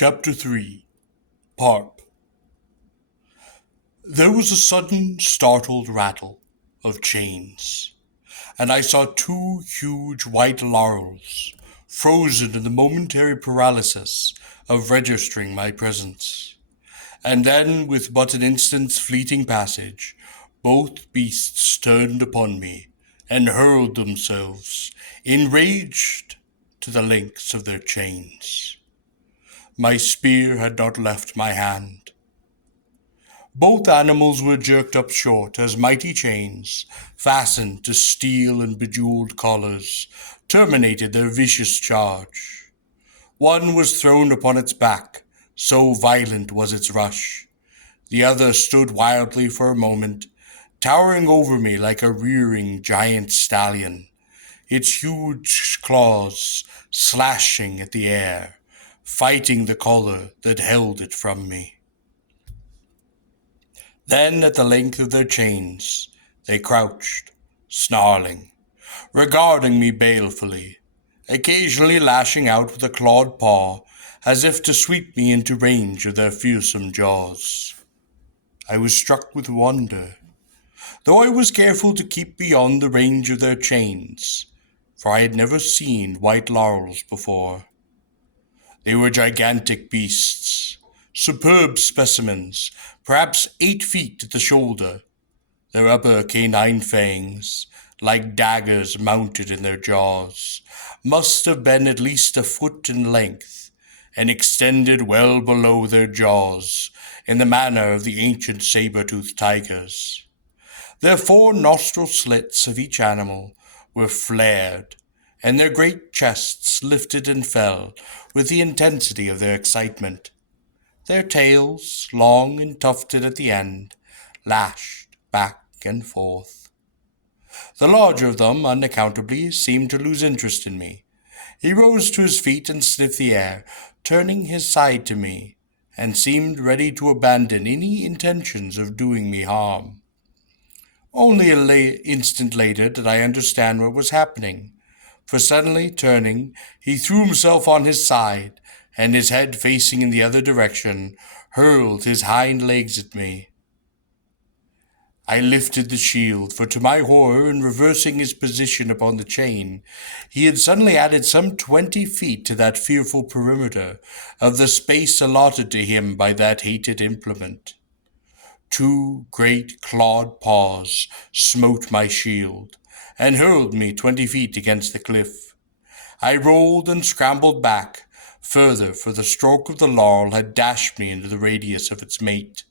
Chapter 3 Parb. There was a sudden, startled rattle of chains, and I saw two huge white laurels, frozen in the momentary paralysis of registering my presence. And then, with but an instant's fleeting passage, both beasts turned upon me and hurled themselves, enraged, to the links of their chains. My spear had not left my hand. Both animals were jerked up short as mighty chains, fastened to steel and bejeweled collars, terminated their vicious charge. One was thrown upon its back, so violent was its rush. The other stood wildly for a moment, towering over me like a rearing giant stallion, its huge claws slashing at the air, fighting the collar that held it from me. Then, at the length of their chains, they crouched, snarling, regarding me balefully, occasionally lashing out with a clawed paw as if to sweep me into range of their fearsome jaws. I was struck with wonder, though I was careful to keep beyond the range of their chains, for I had never seen white laurels before. They were gigantic beasts, superb specimens, perhaps 8 feet at the shoulder. Their upper canine fangs, like daggers mounted in their jaws, must have been at least a foot in length, and extended well below their jaws, in the manner of the ancient saber-toothed tigers. Their 4 nostril slits of each animal were flared, and their great chests lifted and fell with the intensity of their excitement. Their tails, long and tufted at the end, lashed back and forth. The larger of them, unaccountably, seemed to lose interest in me. He rose to his feet and sniffed the air, turning his side to me, and seemed ready to abandon any intentions of doing me harm. Only an instant later did I understand what was happening, for suddenly turning, he threw himself on his side, and his head facing in the other direction, hurled his hind legs at me. I lifted the shield, for to my horror, in reversing his position upon the chain, he had suddenly added some 20 feet to that fearful perimeter of the space allotted to him by that hated implement. 2 great clawed paws smote my shield, and hurled me 20 feet against the cliff. I rolled and scrambled back, further, for the stroke of the laurel had dashed me into the radius of its mate.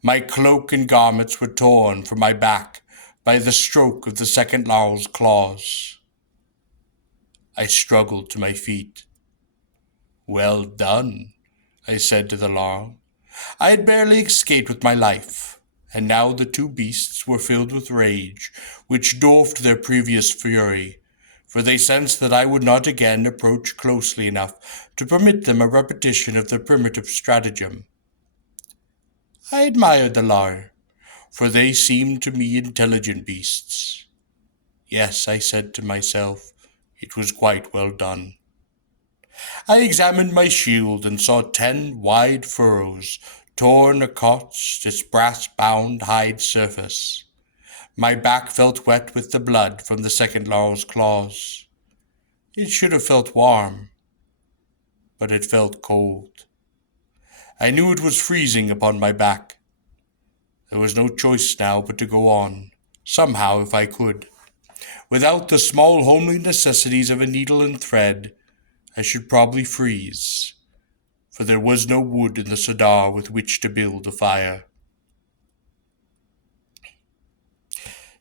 My cloak and garments were torn from my back by the stroke of the second laurel's claws. I struggled to my feet. "Well done," I said to the laurel. I had barely escaped with my life, and now the 2 beasts were filled with rage, which dwarfed their previous fury, for they sensed that I would not again approach closely enough to permit them a repetition of their primitive stratagem. I admired the laurel, for they seemed to me intelligent beasts. Yes, I said to myself, it was quite well done. I examined my shield and saw 10 wide furrows torn across its brass-bound hide surface. My back felt wet with the blood from the second laurel's claws. It should have felt warm, but it felt cold. I knew it was freezing upon my back. There was no choice now but to go on, somehow if I could. Without the small homely necessities of a needle and thread, I should probably freeze, for there was no wood in the cedar with which to build a fire.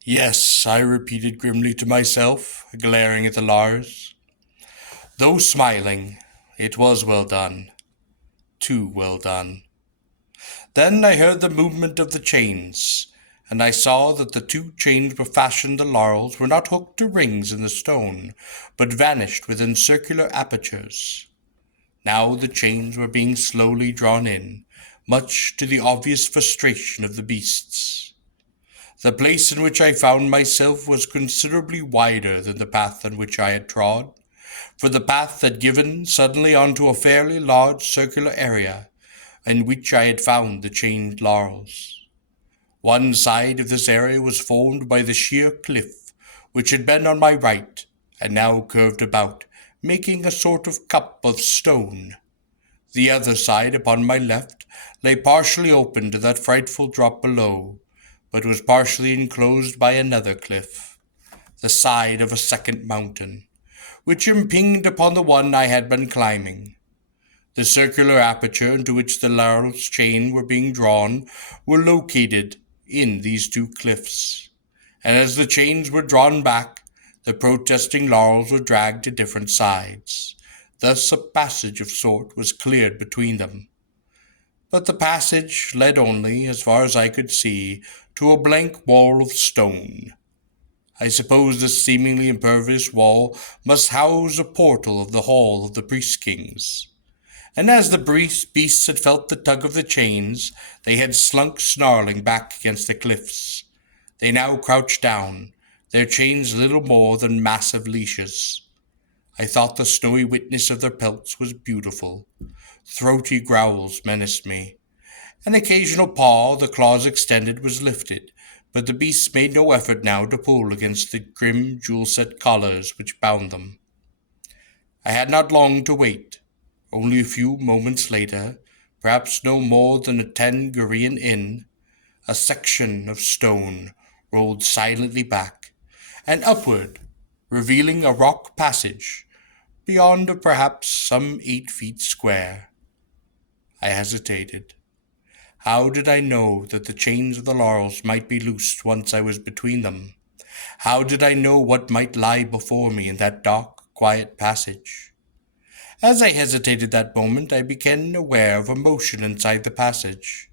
"Yes," I repeated grimly to myself, glaring at the laurels. Though smiling, it was well done. Too well done. Then I heard the movement of the chains, and I saw that the 2 chains were fastened to laurels were not hooked to rings in the stone, but vanished within circular apertures. Now the chains were being slowly drawn in, much to the obvious frustration of the beasts. The place in which I found myself was considerably wider than the path on which I had trod, for the path had given suddenly onto a fairly large circular area in which I had found the chained laurels. One side of this area was formed by the sheer cliff, which had been on my right, and now curved about, making a sort of cup of stone. The other side, upon my left, lay partially open to that frightful drop below, but was partially enclosed by another cliff, the side of a second mountain, which impinged upon the one I had been climbing. The circular aperture into which the laurel's chain were being drawn were located in these two cliffs, and as the chains were drawn back, the protesting laurels were dragged to different sides. Thus a passage of sort was cleared between them. But the passage led only, as far as I could see, to a blank wall of stone. I suppose this seemingly impervious wall must house a portal of the hall of the priest-kings. And as the beasts had felt the tug of the chains, they had slunk snarling back against the cliffs. They now crouched down, their chains little more than massive leashes. I thought the snowy whiteness of their pelts was beautiful. Throaty growls menaced me. An occasional paw, the claws extended, was lifted, but the beasts made no effort now to pull against the grim jewel-set collars which bound them. I had not long to wait. Only a few moments later, perhaps no more than a 10 Gurian in, a section of stone rolled silently back and upward, revealing a rock passage beyond of perhaps some 8 feet square. I hesitated. How did I know that the chains of the laurels might be loosed once I was between them? How did I know what might lie before me in that dark, quiet passage? As I hesitated that moment, I became aware of a motion inside the passage,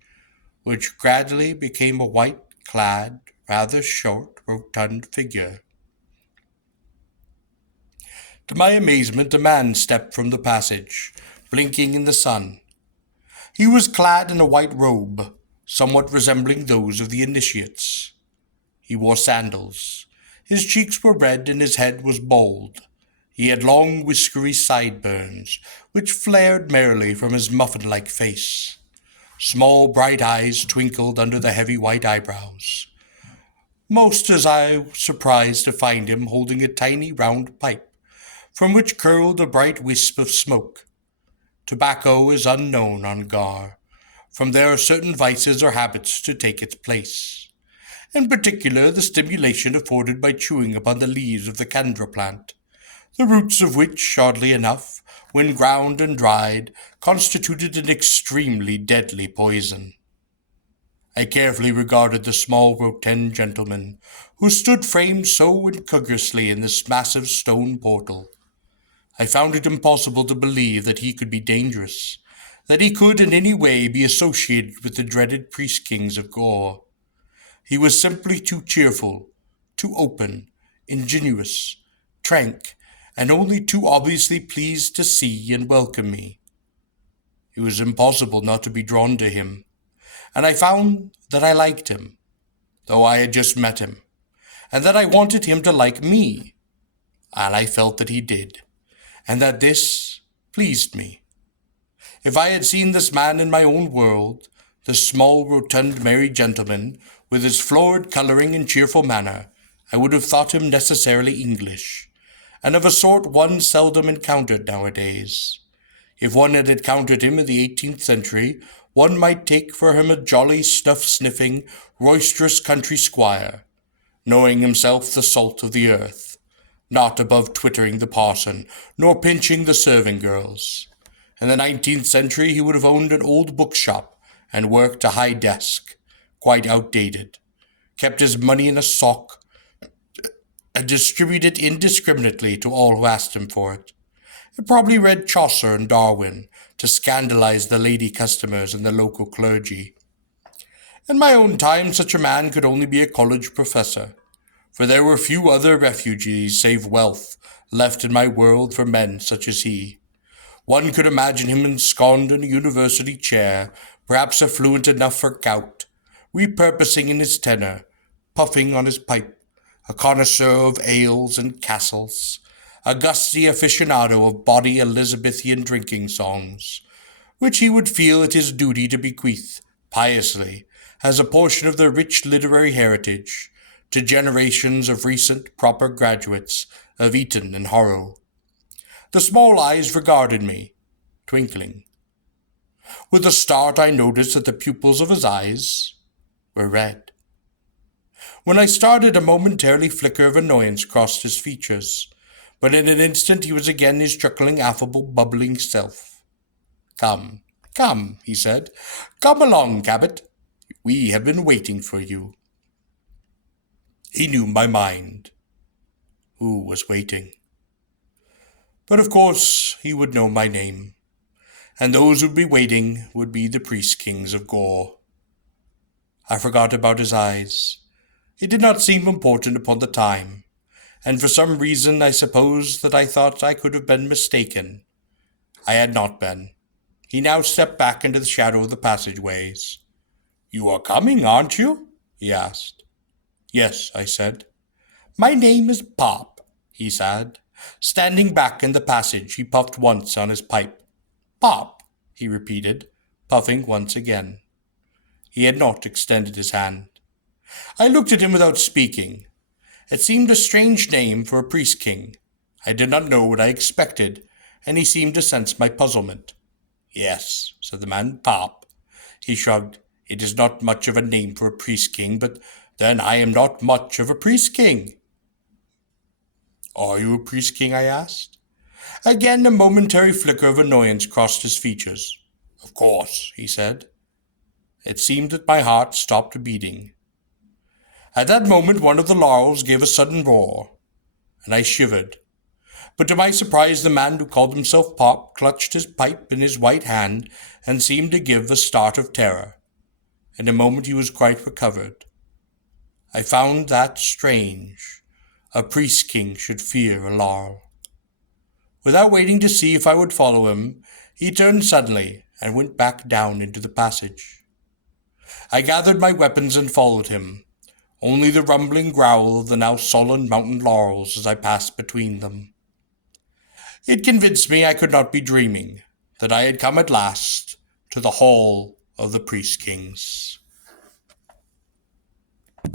which gradually became a white-clad, rather short, rotund figure. To my amazement, a man stepped from the passage, blinking in the sun. He was clad in a white robe, somewhat resembling those of the initiates. He wore sandals. His cheeks were red and his head was bald. He had long whiskery sideburns, which flared merrily from his muffin-like face. Small bright eyes twinkled under the heavy white eyebrows. Most as I was surprised to find him holding a tiny round pipe, from which curled a bright wisp of smoke. Tobacco is unknown on Gor, from there are certain vices or habits to take its place. In particular, the stimulation afforded by chewing upon the leaves of the candra plant, the roots of which, oddly enough, when ground and dried, constituted an extremely deadly poison. I carefully regarded the small rotund gentleman, who stood framed so incongruously in this massive stone portal. I found it impossible to believe that he could be dangerous, that he could in any way be associated with the dreaded priest-kings of Gor. He was simply too cheerful, too open, ingenuous, frank, and only too obviously pleased to see and welcome me. It was impossible not to be drawn to him, and I found that I liked him, though I had just met him, and that I wanted him to like me, and I felt that he did, and that this pleased me. If I had seen this man in my own world, the small, rotund, merry gentleman, with his florid colouring and cheerful manner, I would have thought him necessarily English, and of a sort one seldom encountered nowadays. If one had encountered him in the 18th century, one might take for him a jolly, snuff-sniffing, roisterous country squire, knowing himself the salt of the earth, not above twittering the parson, nor pinching the serving girls. In the 19th century he would have owned an old bookshop, and worked a high desk, quite outdated, kept his money in a sock, and distributed it indiscriminately to all who asked him for it. He probably read Chaucer and Darwin to scandalize the lady customers and the local clergy. In my own time, such a man could only be a college professor, for there were few other refugees save wealth left in my world for men such as he. One could imagine him ensconced in a university chair, perhaps affluent enough for gout, repurposing in his tenor, puffing on his pipe, a connoisseur of ales and castles, a gusty aficionado of bawdy Elizabethan drinking songs, which he would feel it his duty to bequeath, piously, as a portion of their rich literary heritage, to generations of recent proper graduates of Eton and Harrow. The small eyes regarded me, twinkling. With a start I noticed that the pupils of his eyes were red. When I started, a momentary flicker of annoyance crossed his features, but in an instant he was again his chuckling, affable, bubbling self. "Come, come," he said. "Come along, Cabot. We have been waiting for you." He knew my mind. Who was waiting? But of course he would know my name, and those who would be waiting would be the Priest-Kings of Gor. I forgot about his eyes. It did not seem important upon the time, and for some reason I suppose that I thought I could have been mistaken. I had not been. He now stepped back into the shadow of the passageways. "You are coming, aren't you?" he asked. "Yes," I said. "My name is Parb," he said. Standing back in the passage, he puffed once on his pipe. "Parb," he repeated, puffing once again. He had not extended his hand. I looked at him without speaking. It seemed a strange name for a priest-king. I did not know what I expected, and he seemed to sense my puzzlement. "Yes," said the man, "Parb." He shrugged. "It is not much of a name for a priest-king, but then I am not much of a priest-king." "Are you a priest-king?" I asked. Again a momentary flicker of annoyance crossed his features. "Of course," he said. It seemed that my heart stopped beating. At that moment one of the laurels gave a sudden roar, and I shivered. But to my surprise the man who called himself Parb clutched his pipe in his white hand and seemed to give a start of terror. In a moment he was quite recovered. I found that strange. A priest-king should fear a laurel. Without waiting to see if I would follow him, he turned suddenly and went back down into the passage. I gathered my weapons and followed him, only the rumbling growl of the now sullen mountain laurels as I passed between them. It convinced me I could not be dreaming, that I had come at last to the Hall of the Priest-Kings.